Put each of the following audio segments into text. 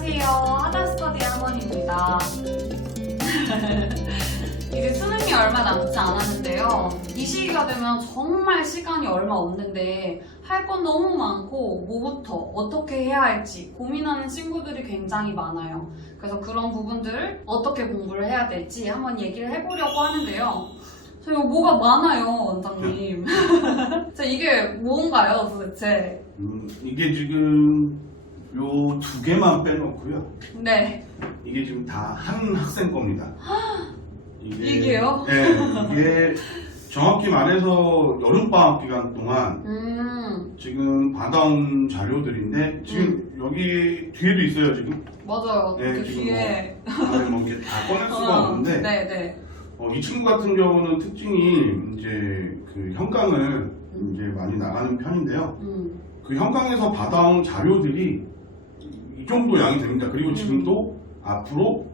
안녕하세요. 하다스터디 학원입니다. 이제 수능이 얼마 남지 않았는데요. 이 시기가 되면 정말 시간이 얼마 없는데 할 건 너무 많고 뭐부터 어떻게 해야 할지 고민하는 친구들이 굉장히 많아요. 그래서 그런 부분들을 어떻게 공부를 해야 될지 한번 얘기를 해보려고 하는데요. 저 이거 뭐가 많아요, 원장님. 자, 이게 뭔가요, 도대체? 이게 지금 요 두 개만 빼놓고요. 네. 이게 지금 다 한 학생 겁니다. 이게요? 네, 이게 정확히 말해서 여름방학 기간 동안 지금 받아온 자료들인데 지금 여기 뒤에도 있어요, 지금. 맞아요. 네, 이렇게 지금 뒤에. 뭐 이렇게 다 꺼낼 수가 없는데 네네. 이 친구 같은 경우는 특징이 이제 그 현강을 이제 많이 나가는 편인데요. 그 현강에서 받아온 자료들이 이 정도 양이 됩니다. 그리고 지금도 앞으로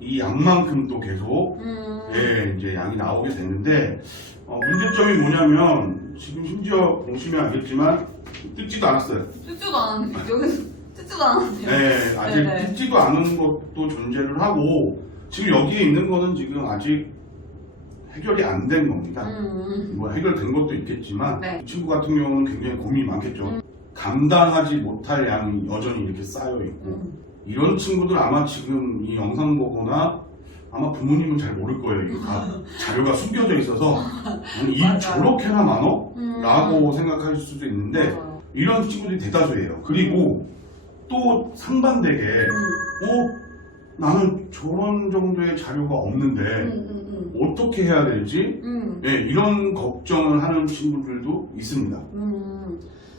이 양만큼 또 계속 예, 이제 양이 나오게 되는데 문제점이 뭐냐면 지금 심지어 보시면 알겠지만 뜯지도 않았어요. 뜯지도 않았는데 여기는 뜯지도 않았는데요. 네, 아직 네네. 뜯지도 않은 것도 존재를 하고 지금 여기에 있는 거는 지금 아직 해결이 안 된 겁니다. 뭐 해결된 것도 있겠지만 네. 이 친구 같은 경우는 굉장히 고민이 많겠죠. 감당하지 못할 양이 여전히 이렇게 쌓여 있고 이런 친구들 아마 지금 이 영상 보거나 아마 부모님은 잘 모를 거예요. 이게 다 자료가 숨겨져 있어서 아니, 맞아요. 저렇게나 많어? 라고 음. 생각할 수도 있는데 맞아요. 이런 친구들이 대다수예요. 그리고 또 상반되게 나는 저런 정도의 자료가 없는데 어떻게 해야 될지 예, 이런 걱정을 하는 친구들도 있습니다.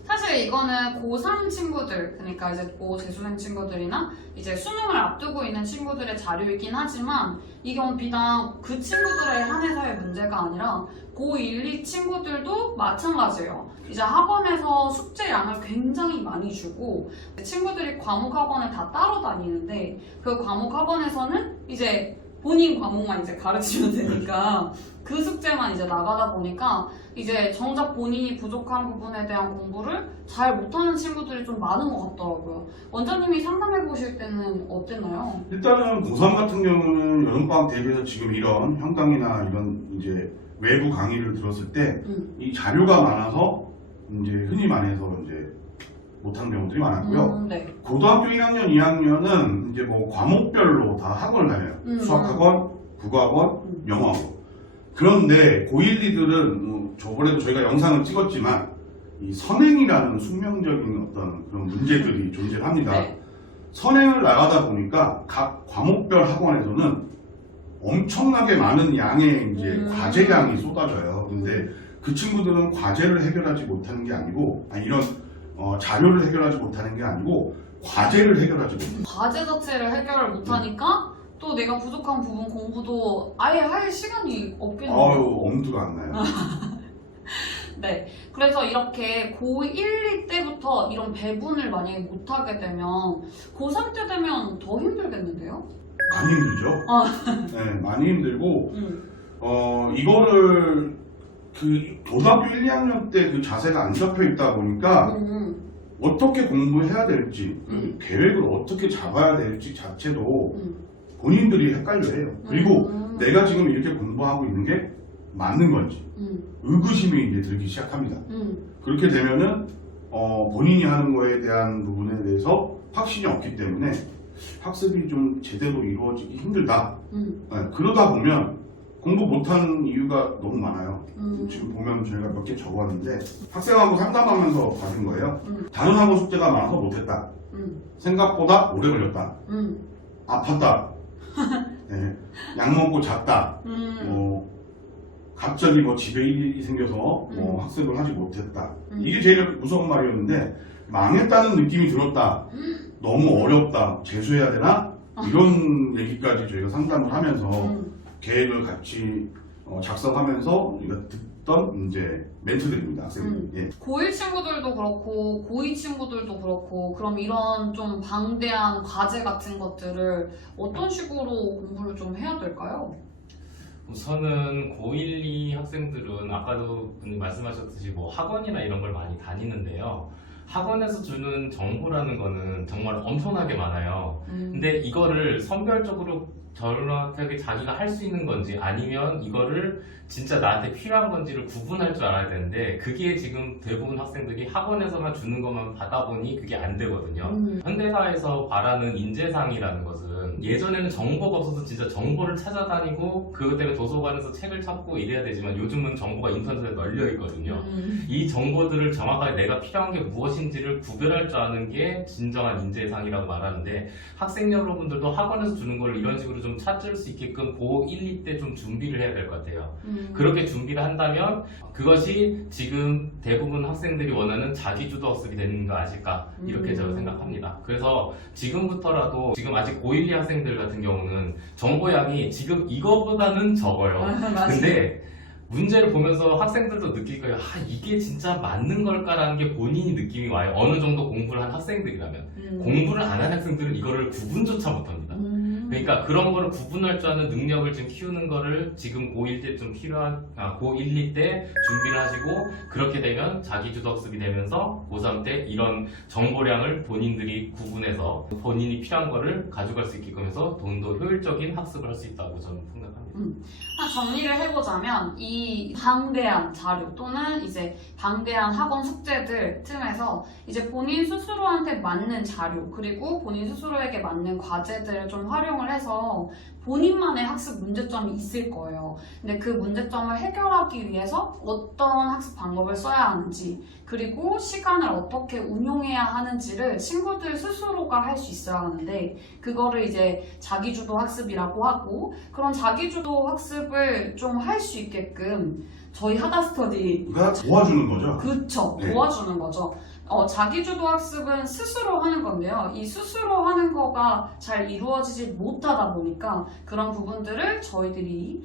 사실 이거는 고3 친구들, 그러니까 이제 고 재수생 친구들이나 이제 수능을 앞두고 있는 친구들의 자료이긴 하지만 이건 비단 그 친구들에 한해서의 문제가 아니라 고1, 2 친구들도 마찬가지예요. 이제 학원에서 숙제량을 굉장히 많이 주고 친구들이 과목 학원을 다 따로 다니는데 그 과목 학원에서는 이제 본인 과목만 이제 가르치면 되니까 그 숙제만 이제 나가다 보니까 이제 정작 본인이 부족한 부분에 대한 공부를 잘 못하는 친구들이 좀 많은 것 같더라고요. 원장님이 상담해 보실 때는 어땠나요? 일단은 고3 같은 경우는 여름방학 대비해서 지금 이런 현강이나 이런 이제 외부 강의를 들었을 때 이 자료가 많아서 이제 흔히 말해서 이제 못하는 경우들이 많았고요. 네. 고등학교 1학년, 2학년은 이제 뭐 과목별로 다 학원을 다녀요. 수학학원, 국어학원, 영어학원. 그런데 고1, 2들은 저번에도 저희가 영상을 찍었지만 이 선행이라는 숙명적인 어떤 그런 문제들이 존재합니다. 네. 선행을 나가다 보니까 각 과목별 학원에서는 엄청나게 많은 양의 이제 과제량이 쏟아져요. 근데 그 친구들은 과제를 해결하지 못하는 게 아니고 이런 자료를 해결하지 못하는 게 아니고 과제를 해결하지 못해요. 과제 자체를 해결을 못하니까 또 내가 부족한 부분 공부도 아예 할 시간이 없겠네요. 엄두가 안 나요. 네. 그래서 이렇게 고1, 2 때부터 이런 배분을 만약에 못하게 되면 고3 때 되면 더 힘들겠는데요? 많이 힘들죠. 네, 많이 힘들고 이거를 그 고등학교 1, 2학년 때 그 자세가 안 잡혀 있다 보니까 어떻게 공부해야 될지 계획을 어떻게 잡아야 될지 자체도 본인들이 헷갈려해요. 그리고 내가 지금 이렇게 공부하고 있는 게 맞는 건지 의구심이 이제 들기 시작합니다. 그렇게 되면은 본인이 하는 거에 대한 부분에 대해서 확신이 없기 때문에 학습이 좀 제대로 이루어지기 힘들다. 네, 그러다 보면 공부 못하는 이유가 너무 많아요. 지금 보면 저희가 몇 개 적었는데 학생하고 상담하면서 받은 거예요. 다른 학원 숙제가 많아서 못했다. 생각보다 오래 걸렸다. 아팠다. 네, 약 먹고 잤다. 갑자기 뭐 집에 일이 생겨서 학습을 하지 못했다. 이게 제일 무서운 말이었는데 망했다는 느낌이 들었다. 너무 어렵다. 재수해야 되나? 이런 얘기까지 저희가 상담을 하면서 계획을 같이 작성하면서 우리가 듣던 이제 멘트들입니다, 학생들. 예. 고1 친구들도 그렇고 고2 친구들도 그렇고 그럼 이런 좀 방대한 과제 같은 것들을 어떤 식으로 공부를 좀 해야 될까요? 우선은 고1, 2 학생들은 아까도 분이 말씀하셨듯이 뭐 학원이나 이런 걸 많이 다니는데요. 학원에서 주는 정보라는 거는 정말 엄청나게 많아요. 근데 이거를 선별적으로 정확하게 자기가 할 수 있는 건지 아니면 이거를 진짜 나한테 필요한 건지를 구분할 줄 알아야 되는데 그게 지금 대부분 학생들이 학원에서만 주는 것만 받아보니 그게 안 되거든요. 현대사에서 바라는 인재상이라는 것은 예전에는 정보가 없어서 진짜 정보를 찾아다니고 그것 때문에 도서관에서 책을 찾고 이래야 되지만 요즘은 정보가 인터넷에 널려 있거든요. 이 정보들을 정확하게 내가 필요한 게 무엇인지를 구별할 줄 아는 게 진정한 인재상이라고 말하는데 학생 여러분들도 학원에서 주는 걸 이런 식으로 좀 찾을 수 있게끔 고1, 2 때 좀 준비를 해야 될 것 같아요. 그렇게 준비를 한다면 그것이 지금 대부분 학생들이 원하는 자기주도 학습이 되는 거 아실까 이렇게 저는 생각합니다. 그래서 지금부터라도 지금 아직 고1, 2 학생들 같은 경우는 정보량이 지금 이거보다는 적어요. 근데 문제를 보면서 학생들도 느낄 거예요. 이게 진짜 맞는 걸까라는 게 본인이 느낌이 와요. 어느 정도 공부를 한 학생들이라면. 공부를 안 한 학생들은 이거를 구분조차 못합니다. 그러니까 그런 거를 구분할 줄 아는 능력을 지금 키우는 거를 지금 고1 때좀 고1, 2 때 준비를 하시고 그렇게 되면 자기주도 학습이 되면서 고3 때 이런 정보량을 본인들이 구분해서 본인이 필요한 거를 가져갈 수 있게끔 해서 좀 더 효율적인 학습을 할 수 있다고 저는 생각합니다. 정리를 해보자면 이 방대한 자료 또는 이제 방대한 학원 숙제들 틈에서 이제 본인 스스로한테 맞는 자료 그리고 본인 스스로에게 맞는 과제들을 좀 활용을 해서 본인만의 학습 문제점이 있을 거예요. 근데 그 문제점을 해결하기 위해서 어떤 학습 방법을 써야 하는지 그리고 시간을 어떻게 운용해야 하는지를 친구들 스스로가 할 수 있어야 하는데 그거를 이제 자기주도 학습이라고 하고 그런 자기주도 학습을 좀 할 수 있게끔 저희 하다스터디가 도와주는 거죠? 그쵸, 네. 도와주는 거죠. 자기주도 학습은 스스로 하는 건데요. 이 스스로 하는 거가 잘 이루어지지 못하다 보니까 그런 부분들을 저희들이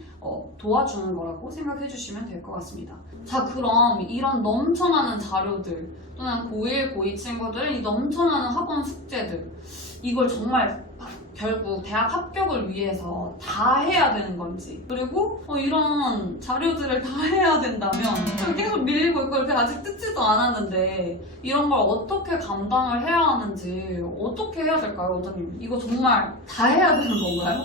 도와주는 거라고 생각해 주시면 될 것 같습니다. 자, 그럼 이런 넘쳐나는 자료들 또는 고1, 고2 친구들은 이 넘쳐나는 학원 숙제들 이걸 정말 결국 대학 합격을 위해서 다 해야 되는 건지 그리고 이런 자료들을 다 해야 된다면 계속 밀리고 있고 이렇게 아직 뜯지도 않았는데 이런 걸 어떻게 감당을 해야 하는지 어떻게 해야 될까요, 원장님? 이거 정말 다 해야 되는 건가요?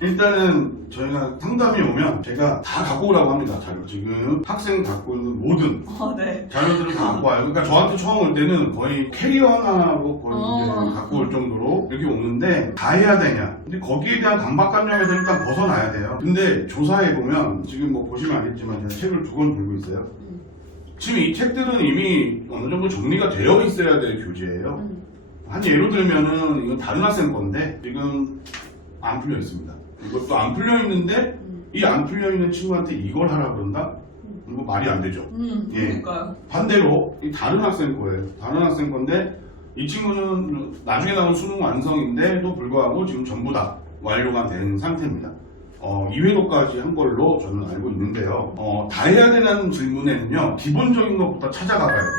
일단은 저희가 상담이 오면 제가 다 갖고 오라고 합니다. 자료 지금 학생 갖고 있는 모든 네. 자료들을 다 갖고 와요. 그러니까 저한테 처음 올 때는 거의 캐리어 하나로 거의 이제 갖고 올 정도로 이렇게 오는데 다 해야 되냐? 근데 거기에 대한 강박관념에서 일단 벗어나야 돼요. 근데 조사해 보면 지금 뭐 보시면 알겠지만 제가 책을 2권 들고 있어요. 지금 이 책들은 이미 어느 정도 정리가 되어 있어야 될 교재예요. 한 예로 들면은 이건 다른 학생 건데 지금 안 풀려 있습니다. 이것도 안 풀려 있는데 이 안 풀려 있는 친구한테 이걸 하라 그런다? 이거 말이 안 되죠. 예. 그러니까요. 반대로 이 다른 학생 거예요. 다른 학생 건데 이 친구는 나중에 나온 수능 완성인데도 불구하고 지금 전부 다 완료가 된 상태입니다. 2회도까지 한 걸로 저는 알고 있는데요. 다 해야 되는 질문에는요, 기본적인 것부터 찾아가봐야 돼요.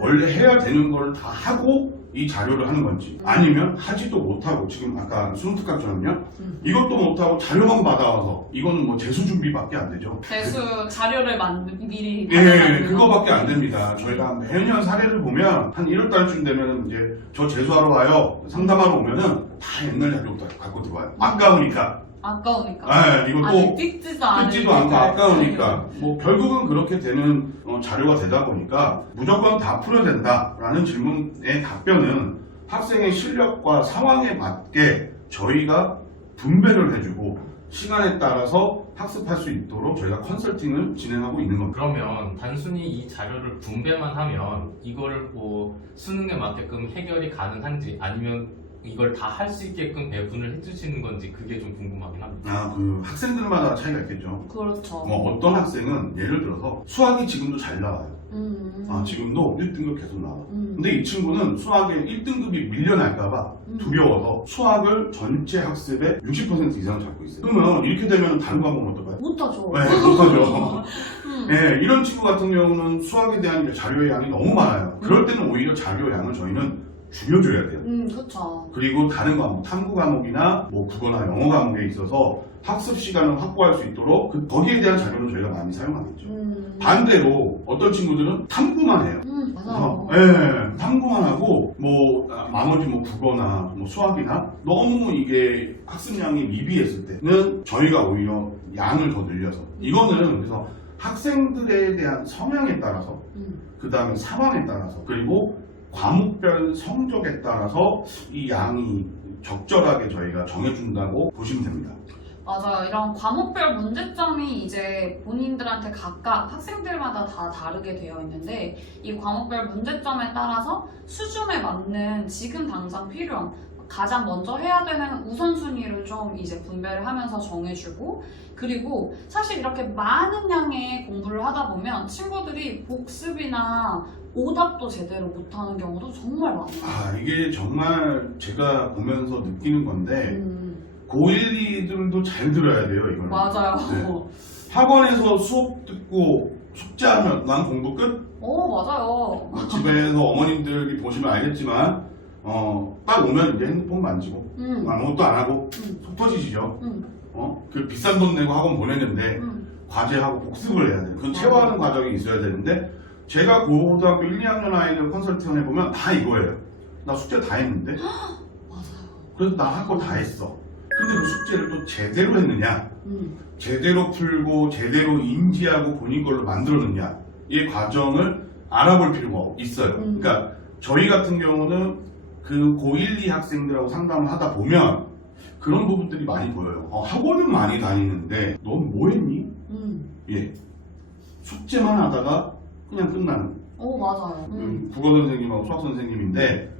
원래 해야 되는 걸 다 하고 이 자료를 하는 건지, 아니면 하지도 못하고, 지금 아까 수능특강처럼요, 이것도 못하고 자료만 받아와서, 이거는 뭐 재수 준비밖에 안 되죠. 재수 자료를 미리 예, 그거밖에 안 됩니다. 저희가 매년 사례를 보면 한 1월달쯤 되면 이제 저 재수하러 와요, 상담하러 오면은 다 옛날 자료부터 갖고 들어와요. 아까우니까. 아까우니까. 네, 이거 아직 또 뜯지도 않은 뜯지도 않고 아까우니까. 뭐 결국은 그렇게 되는 자료가 되다 보니까 무조건 다 풀어야 된다라는 질문의 답변은 학생의 실력과 상황에 맞게 저희가 분배를 해주고 시간에 따라서 학습할 수 있도록 저희가 컨설팅을 진행하고 있는 겁니다. 그러면 단순히 이 자료를 분배만 하면 이거를 뭐 수능에 맞게끔 해결이 가능한지 아니면 이걸 다 할 수 있게끔 배분을 해주시는 건지 그게 좀 궁금하긴 합니다. 그 학생들마다 차이가 있겠죠. 그렇죠. 어떤 학생은 예를 들어서 수학이 지금도 잘 나와요. 지금도 1등급 계속 나와. 근데 이 친구는 수학에 1등급이 밀려날까봐 두려워서 수학을 전체 학습의 60% 이상 잡고 있어요. 그러면 이렇게 되면 다른 과목은 어떨까요? 못하죠. 네, 못하죠. 네, 이런 친구 같은 경우는 수학에 대한 자료의 양이 너무 많아요. 그럴 때는 오히려 자료 양을 저희는 줄여줘야 돼요. 그쵸. 그리고 다른 과목, 탐구 과목이나 뭐 국어나 영어 과목에 있어서 학습 시간을 확보할 수 있도록 거기에 대한 자료는 저희가 많이 사용하겠죠. 반대로 어떤 친구들은 탐구만 해요. 맞아요. 예, 탐구만 하고 뭐 나머지 뭐 국어나 뭐 수학이나 너무 이게 학습량이 미비했을 때는 저희가 오히려 양을 더 늘려서 이거는 그래서 학생들에 대한 성향에 따라서 그 다음에 상황에 따라서 그리고 과목별 성적에 따라서 이 양이 적절하게 저희가 정해준다고 보시면 됩니다. 맞아요. 이런 과목별 문제점이 이제 본인들한테 각각 학생들마다 다 다르게 되어 있는데 이 과목별 문제점에 따라서 수준에 맞는 지금 당장 필요한 가장 먼저 해야 되는 우선순위를 좀 이제 분배를 하면서 정해주고 그리고 사실 이렇게 많은 양의 공부를 하다 보면 친구들이 복습이나 오답도 제대로 못하는 경우도 정말 많아요. 이게 정말 제가 보면서 느끼는 건데 고1, 2들도 잘 들어야 돼요, 이거는. 맞아요. 네. 학원에서 수업 듣고 숙제하면 난 공부 끝? 맞아요. 집에서 어머님들이 보시면 알겠지만 딱 오면 이제 핸드폰 만지고 아무것도 안 하고 속 터지시죠? 그 비싼 돈 내고 학원 보냈는데 과제하고 복습을 해야 돼요. 그건 체화하는 과정이 있어야 되는데 제가 고등학교 1, 2학년 아이들 컨설팅 해보면 다 이거예요. 나 숙제 다 했는데 맞아요. 그래서 나 할 거 다 했어. 근데 그 숙제를 또 제대로 했느냐 제대로 풀고 제대로 인지하고 본인 걸로 만들었느냐 이 과정을 알아볼 필요가 있어요. 그러니까 저희 같은 경우는 그 고1, 2 학생들하고 상담을 하다 보면 그런 부분들이 많이 보여요. 학원은 많이 다니는데 넌 뭐 했니? 예, 숙제만 하다가 그냥 끝나는 맞아요. 국어 선생님하고 수학 선생님인데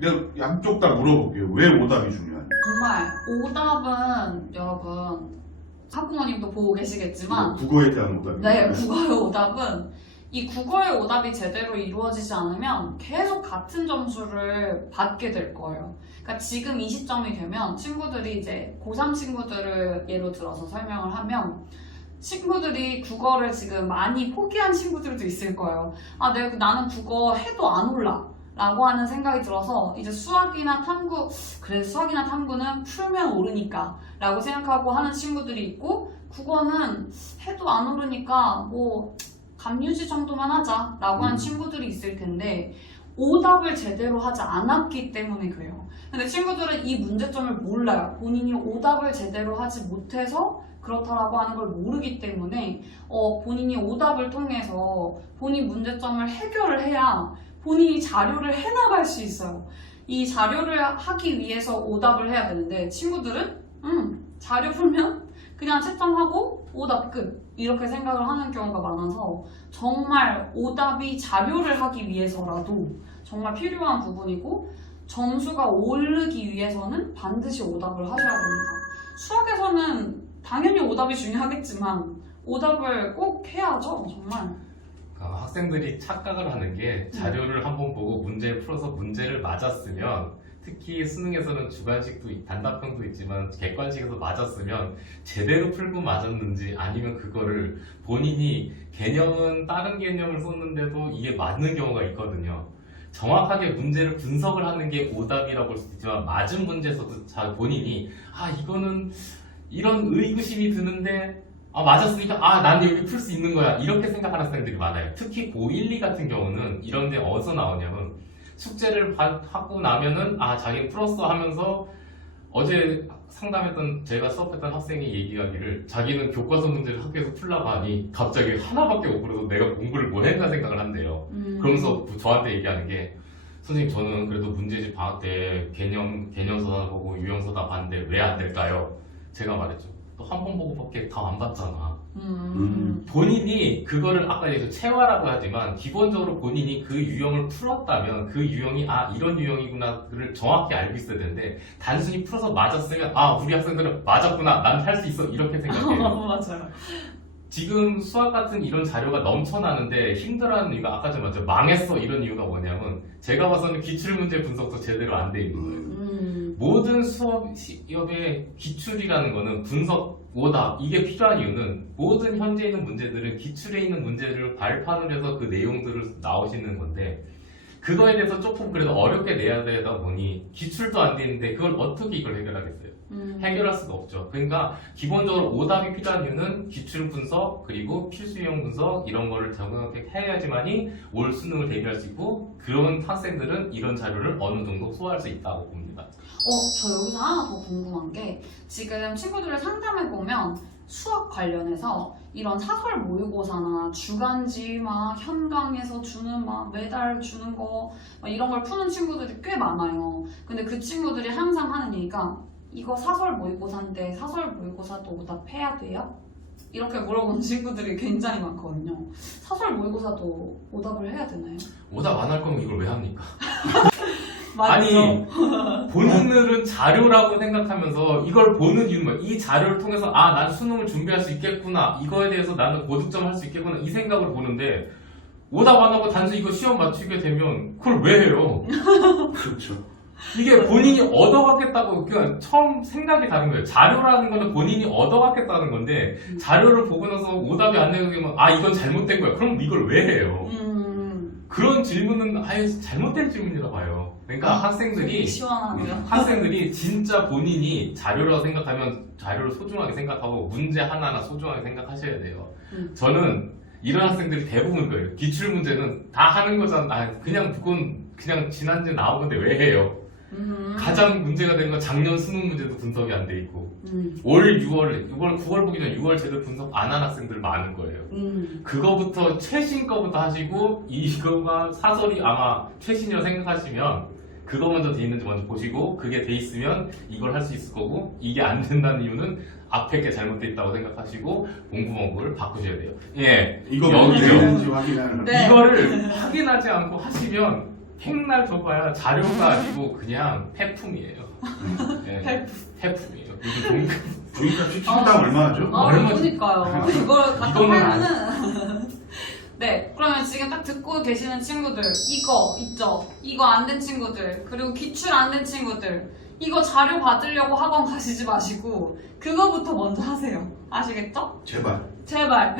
내가 양쪽 다 물어볼게요. 왜 오답이 중요하냐? 정말 오답은 여러분 학부모님도 보고 계시겠지만 국어에 대한 오답이 네, 국어의 오답은 이 국어의 오답이 제대로 이루어지지 않으면 계속 같은 점수를 받게 될 거예요. 그러니까 지금 20점이 되면 친구들이 이제 고3 친구들을 예로 들어서 설명을 하면 친구들이 국어를 지금 많이 포기한 친구들도 있을 거예요. 나는 국어 해도 안 올라 라고 하는 생각이 들어서 이제 수학이나 탐구, 그래 수학이나 탐구는 풀면 오르니까 라고 생각하고 하는 친구들이 있고 국어는 해도 안 오르니까 뭐 감유지 정도만 하자 라고 하는 친구들이 있을 텐데 오답을 제대로 하지 않았기 때문에 그래요. 근데 친구들은 이 문제점을 몰라요. 본인이 오답을 제대로 하지 못해서 그렇다라고 하는 걸 모르기 때문에 본인이 오답을 통해서 본인 문제점을 해결을 해야 본인이 자료를 해나갈 수 있어요. 이 자료를 하기 위해서 오답을 해야 되는데 친구들은 자료 풀면 그냥 채점하고 오답 끝 이렇게 생각을 하는 경우가 많아서 정말 오답이 자료를 하기 위해서라도 정말 필요한 부분이고 점수가 오르기 위해서는 반드시 오답을 하셔야 됩니다. 수학에서는 당연히 오답이 중요하겠지만 오답을 꼭 해야죠. 정말. 학생들이 착각을 하는 게 자료를 한번 보고 문제를 풀어서 문제를 맞았으면 특히 수능에서는 주관식도 단답형도 있지만 객관식에서 맞았으면 제대로 풀고 맞았는지 아니면 그거를 본인이 개념은 다른 개념을 썼는데도 이게 맞는 경우가 있거든요. 정확하게 문제를 분석을 하는 게 오답이라고 볼 수도 있지만 맞은 문제에서도 본인이 이거는 이런 의구심이 드는데 맞았으니까 난 여기 풀 수 있는 거야 이렇게 생각하는 학생들이 많아요. 특히 고1, 2 같은 경우는 이런 게 어디서 나오냐면 숙제를 하고 나면은 자기 풀었어 하면서 어제 상담했던 제가 수업했던 학생이 얘기하기를 자기는 교과서 문제를 학교에서 풀라고 하니 갑자기 하나밖에 못 풀어서 내가 공부를 뭐 했나 생각을 한대요. 그러면서 저한테 얘기하는 게 선생님 저는 그래도 문제집 방학 때 개념서다 보고 유형서다 봤는데 왜 안 될까요? 제가 말했죠. 또 한 번 보고밖에 다 안 봤잖아. 본인이 그거를 아까 얘기했죠. 체화라고 하지만 기본적으로 본인이 그 유형을 풀었다면 그 유형이 이런 유형이구나를 정확히 알고 있어야 되는데 단순히 풀어서 맞았으면 우리 학생들은 맞았구나 난 할 수 있어 이렇게 생각해요. 맞아요. 지금 수학 같은 이런 자료가 넘쳐나는데 힘들어하는 이유가 아까 전에 말했죠. 망했어 이런 이유가 뭐냐면 제가 봐서는 기출문제 분석도 제대로 안 돼 있는 거예요. 모든 수업의 기출이라는 거는 분석, 오답 이게 필요한 이유는 모든 현재 있는 문제들은 기출에 있는 문제를 발판을 해서 그 내용들을 나오시는 건데 그거에 대해서 조금 그래도 어렵게 내야 되다 보니 기출도 안 되는데 그걸 어떻게 이걸 해결하겠어요? 해결할 수가 없죠. 그러니까 기본적으로 오답이 필요한 이유는 기출 분석 그리고 필수 유형 분석 이런 거를 정확하게 해야지만이 올 수능을 대비할 수 있고 그런 학생들은 이런 자료를 어느 정도 소화할 수 있다고 봅니다. 저 여기서 하나 더 궁금한 게 지금 친구들을 상담해보면 수학 관련해서 이런 사설 모의고사나 주간지 막 현강에서 주는 막 매달 주는 거 막 이런 걸 푸는 친구들이 꽤 많아요. 근데 그 친구들이 항상 하는 얘기가 이거 사설 모의고사인데 사설 모의고사도 오답해야 돼요? 이렇게 물어보는 친구들이 굉장히 많거든요. 사설 모의고사도 오답을 해야 되나요? 오답 안 할 거면 이걸 왜 합니까? 맞죠? 아니 본인들은 자료라고 생각하면서 이걸 보는 이유는 뭐야? 이 자료를 통해서 난 수능을 준비할 수 있겠구나 이거에 대해서 나는 고득점 할 수 있겠구나 이 생각을 보는데 오답 안 하고 단순히 이거 시험 맞추게 되면 그걸 왜 해요? 그렇죠. 이게 본인이 얻어갖겠다고 그냥 처음 생각이 다른 거예요. 자료라는 거는 본인이 얻어갖겠다는 건데 자료를 보고 나서 오답이 안 되면 이건 잘못된 거야. 그럼 이걸 왜 해요? 그런 질문은 아예 잘못된 질문이라고 봐요. 그러니까 학생들이 진짜 본인이 자료라고 생각하면 자료를 소중하게 생각하고 문제 하나하나 소중하게 생각하셔야 돼요. 저는 이런 학생들이 대부분 거예요. 기출 문제는 다 하는 거잖아. 그냥 그건 그냥 지난주에 나온 건데 왜 해요? 가장 문제가 되는 건 작년 수능 문제도 분석이 안 돼 있고 올 9월 보기 전에 6월 제대로 분석 안 한 학생들 많은 거예요. 그거부터 최신 거부터 하시고 이거가 사설이 아마 최신이라고 생각하시면 그거 먼저 돼 있는지 먼저 보시고 그게 돼 있으면 이걸 할 수 있을 거고 이게 안 된다는 이유는 앞에 게 잘못돼 있다고 생각하시고 공부법을 바꾸셔야 돼요. 예, 이거 여기죠. 되는지 확인하는 네. 이거를 확인하지 않고 하시면 백날 줘봐야 자료가 아니고 그냥 폐품이에요. 예, 폐품이에요. 요즘 종이값이 키로당 얼마 하죠? 그러니까요. 이걸 갖다 이거는 팔면은 네, 그러면 지금 딱 듣고 계시는 친구들 이거 있죠? 이거 안 된 친구들 그리고 기출 안 된 친구들 이거 자료 받으려고 학원 가시지 마시고 그거부터 먼저 하세요. 아시겠죠? 제발.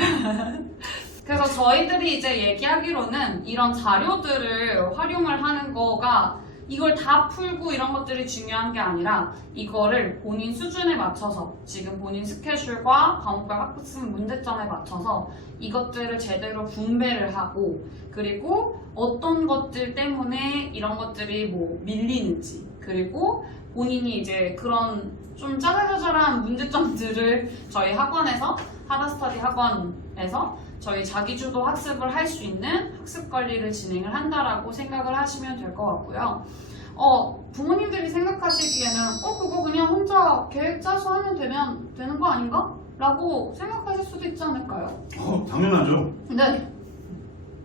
그래서 저희들이 이제 얘기하기로는 이런 자료들을 활용을 하는 거가 이걸 다 풀고 이런 것들이 중요한 게 아니라 이거를 본인 수준에 맞춰서 지금 본인 스케줄과 과목별 학습 문제점에 맞춰서 이것들을 제대로 분배를 하고 그리고 어떤 것들 때문에 이런 것들이 뭐 밀리는지 그리고 본인이 이제 그런 좀 짜잘짜잘한 문제점들을 저희 학원에서 하다스터디 학원에서 저희 자기주도 학습을 할 수 있는 학습 관리를 진행을 한다라고 생각을 하시면 될 것 같고요. 부모님들이 생각하시기에는 그거 그냥 혼자 계획 짜서 하면 되는 거 아닌가? 라고 생각하실 수도 있지 않을까요? 당연하죠. 네,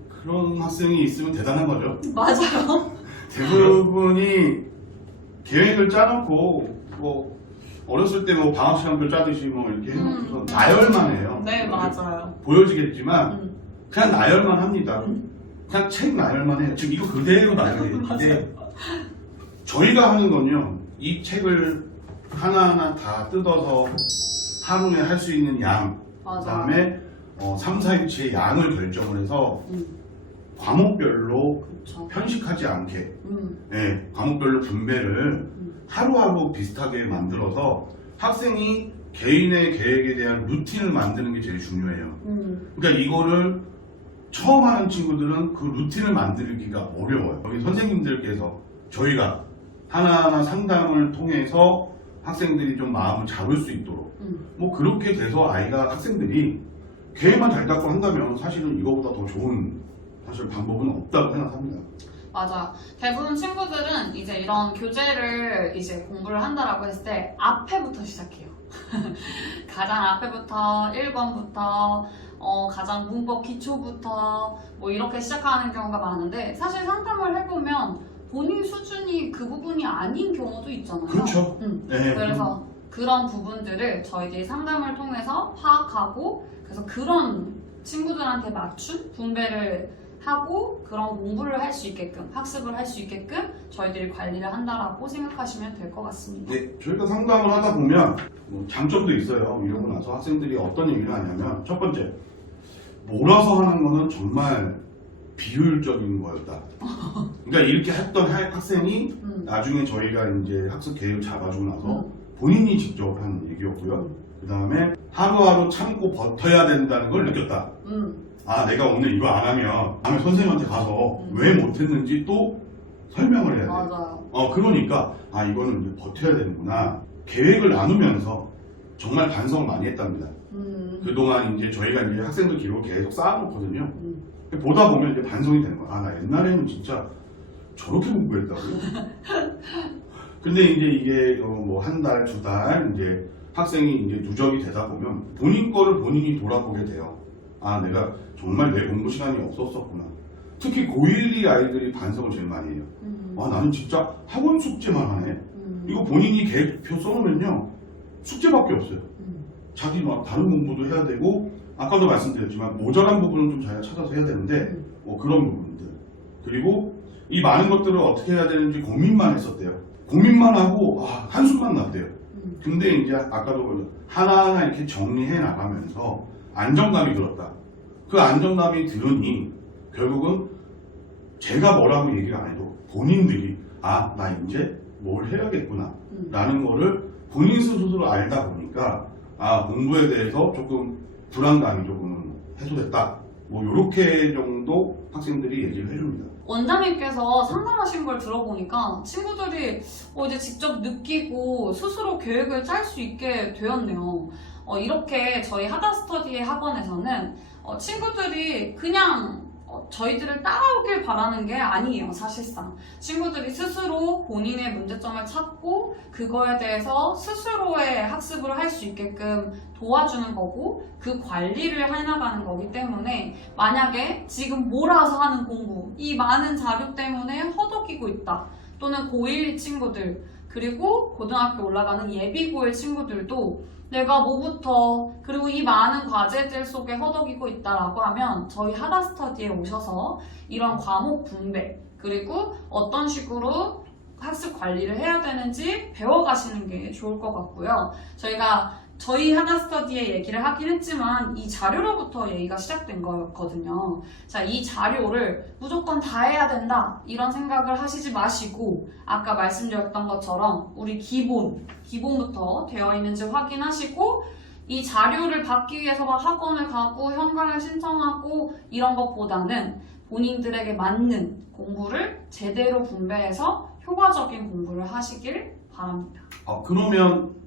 그런 학생이 있으면 대단한 거죠. 맞아요. 대부분이 계획을 짜놓고 어렸을 때 방학 시간표 짜듯이 이렇게 해놓고서 나열만 해요. 네, 맞아요. 보여지겠지만 그냥 나열만 합니다. 그냥 책 나열만 해요. 지금 이거 그대로 나열해요. 근데 저희가 하는 건요. 이 책을 하나하나 다 뜯어서 하루에 할 수 있는 양, 맞아요. 그다음에 3, 4일치의 양을 결정을 해서 과목별로 그렇죠. 편식하지 않게 과목별로 분배를 하루하루 비슷하게 만들어서 학생이 개인의 계획에 대한 루틴을 만드는 게 제일 중요해요. 그러니까 이거를 처음 하는 친구들은 그 루틴을 만들기가 어려워요. 여기 선생님들께서 저희가 하나하나 상담을 통해서 학생들이 좀 마음을 잡을 수 있도록 그렇게 돼서 학생들이 계획만 잘 잡고 한다면 사실은 이거보다 더 좋은 방법은 없다고 생각합니다. 맞아. 대부분 친구들은 이제 이런 교재를 이제 공부를 한다라고 했을 때 앞에부터 시작해요. 가장 앞에부터 1권부터 가장 문법 기초부터 이렇게 시작하는 경우가 많은데 사실 상담을 해보면 본인 수준이 그 부분이 아닌 경우도 있잖아요. 그렇죠. 네. 그래서 그런 부분들을 저희들이 상담을 통해서 파악하고 그래서 그런 친구들한테 맞춘 분배를 하고 그런 공부를 할 수 있게끔 학습을 할 수 있게끔 저희들이 관리를 한다라고 생각하시면 될 것 같습니다. 네, 저희가 상담을 하다 보면 장점도 있어요. 이러고 나서 학생들이 어떤 얘기를 하냐면 첫 번째, 몰아서 하는 거는 정말 비효율적인 거였다. 그러니까 이렇게 했던 학생이 나중에 저희가 이제 학습 계획을 잡아주고 나서 본인이 직접 한 얘기였고요. 그 다음에 하루하루 참고 버텨야 된다는 걸 느꼈다. 아, 내가 오늘 이거 안 하면 다음에 선생님한테 가서 왜 못했는지 또 설명을 해야 돼. 맞아요. 그러니까 아, 이거는 이제 버텨야 되는구나. 계획을 나누면서 정말 반성 많이 했답니다. 그동안 이제 저희가 이제 학생들 기록을 계속 쌓아놓거든요. 보다 보면 이제 반성이 되는 거야. 아, 나 옛날에는 진짜 저렇게 공부했다고. 근데 이제 이게 뭐 한 달, 두 달 이제 학생이 이제 누적이 되다 보면 본인 거를 본인이 돌아보게 돼요. 아, 내가 정말 내 공부 시간이 없었었구나. 특히 고1, 2 아이들이 반성을 제일 많이 해요. 와, 나는 진짜 학원 숙제만 하네. 이거 본인이 계획표 써놓으면요, 숙제밖에 없어요. 자기 막 다른 공부도 해야 되고, 아까도 말씀드렸지만 모자란 부분은 좀 자기가 찾아서 해야 되는데 그런 부분들, 그리고 이 많은 것들을 어떻게 해야 되는지 고민만 했었대요. 고민만 하고 한숨만 났대요. 근데 이제 아까도 하나하나 이렇게 정리해 나가면서 안정감이 들었다. 그 안정감이 들으니 결국은 제가 뭐라고 얘기를 안 해도 본인들이 아, 나 이제 뭘 해야겠구나 라는 거를 본인 스스로 알다 보니까 아, 공부에 대해서 조금 불안감이 조금 해소됐다. 뭐 요렇게 정도 학생들이 얘기를 해줍니다. 원장님께서 상담하신 걸 들어보니까 친구들이 이제 직접 느끼고 스스로 계획을 짤 수 있게 되었네요. 이렇게 저희 하다스터디의 학원에서는 친구들이 그냥 저희들을 따라오길 바라는 게 아니에요. 사실상 친구들이 스스로 본인의 문제점을 찾고 그거에 대해서 스스로의 학습을 할 수 있게끔 도와주는 거고 그 관리를 해나가는 거기 때문에 만약에 지금 몰아서 하는 공부, 이 많은 자료 때문에 허덕이고 있다, 또는 고1 친구들 그리고 고등학교 올라가는 예비 고1 친구들도 내가 뭐부터 그리고 이 많은 과제들 속에 허덕이고 있다라고 하면 저희 하다스터디에 오셔서 이런 과목 분배 그리고 어떤 식으로 학습 관리를 해야 되는지 배워가시는 게 좋을 것 같고요. 저희가 저희 하다스터디에 얘기를 하긴 했지만 이 자료로부터 얘기가 시작된 거였거든요. 자, 이 자료를 무조건 다 해야 된다 이런 생각을 하시지 마시고 아까 말씀드렸던 것처럼 우리 기본부터 되어 있는지 확인하시고 이 자료를 받기 위해서 막 학원을 가고 현강을 신청하고 이런 것보다는 본인들에게 맞는 공부를 제대로 분배해서 효과적인 공부를 하시길 바랍니다. 그러면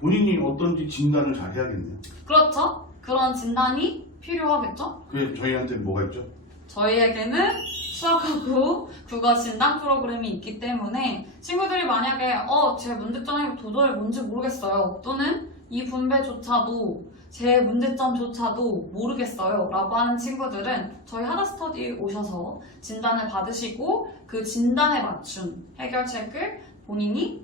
본인이 어떤지 진단을 잘 해야겠네요. 그렇죠. 그런 진단이 필요하겠죠. 그게 저희한테 뭐가 있죠? 저희에게는 수학하고 국어 진단 프로그램이 있기 때문에 친구들이 만약에 제 문제점이 도저히 뭔지 모르겠어요, 또는 이 분배조차도 제 문제점조차도 모르겠어요 라고 하는 친구들은 저희 하다스터디에 오셔서 진단을 받으시고 그 진단에 맞춘 해결책을 본인이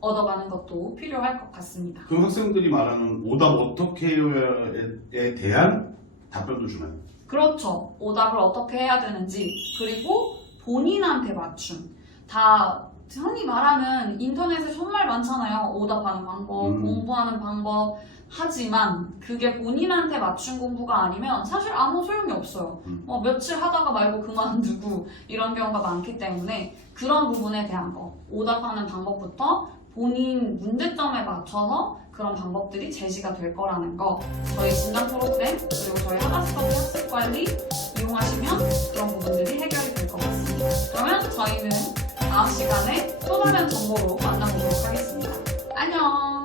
얻어가는 것도 필요할 것 같습니다. 그 학생들이 말하는 오답 어떻게 해요에 대한 답변도 주나요? 그렇죠. 오답을 어떻게 해야 되는지 그리고 본인한테 맞춤. 다 흔히 말하는 인터넷에 정말 많잖아요. 오답하는 방법, 공부하는 방법. 하지만 그게 본인한테 맞춘 공부가 아니면 사실 아무 소용이 없어요. 며칠 하다가 말고 그만두고 이런 경우가 많기 때문에 그런 부분에 대한 거, 오답하는 방법부터 본인 문제점에 맞춰서 그런 방법들이 제시가 될 거라는 거, 저희 진단 프로그램 그리고 저희 하다스터디 학습 관리 이용하시면 그런 부분들이 해결이 될 것 같습니다. 그러면 저희는 다음 시간에 또 다른 정보로 만나보도록 하겠습니다. 안녕!